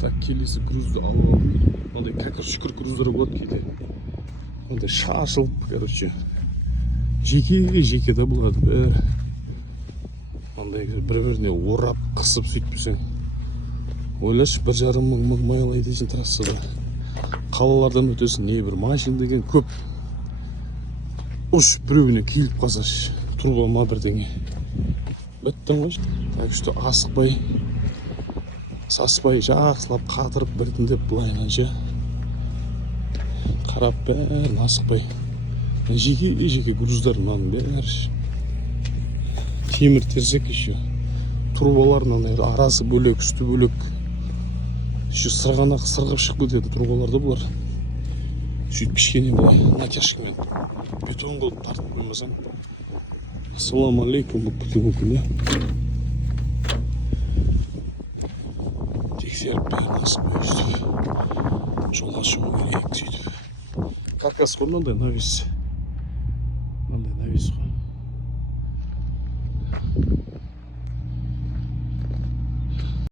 Так, келесі грузды алып алдым. Мындай кәкір шүкір груздар болады кейде. Мындай шашылып, короче. Жеке да болады бәрі. Мындай бір-біріне орап, қысып сөйтпесең. Ойлашы, 1,5 мың майлайды екен трассада. Қалалардан өтесің, не бір машина деген көп. Уж біреуіне келіп қалсашы, турбама бірдеңе. Біттің ғой. Так что асықпай, саспай, жақсылап қатырып біртіндеп былайынша қарап бәрін асықпай. Жеке груздар мынаның бәрі. Темір терсек еще. Трубаларынан арасы бөлек, үсті бөлек. Еще сырғанақ сырғып шығып кетеді трубаларда бұлар. Сөйтіп кішкене былай натяжкамен бетон қылып тартып қоймасам. Ассаламу алейкум болып кетуі мүмкін. Тексеріп бәрін асықпай өстіп. Жолға шығу керек сөйтіп. Каркас қой мынандай навес.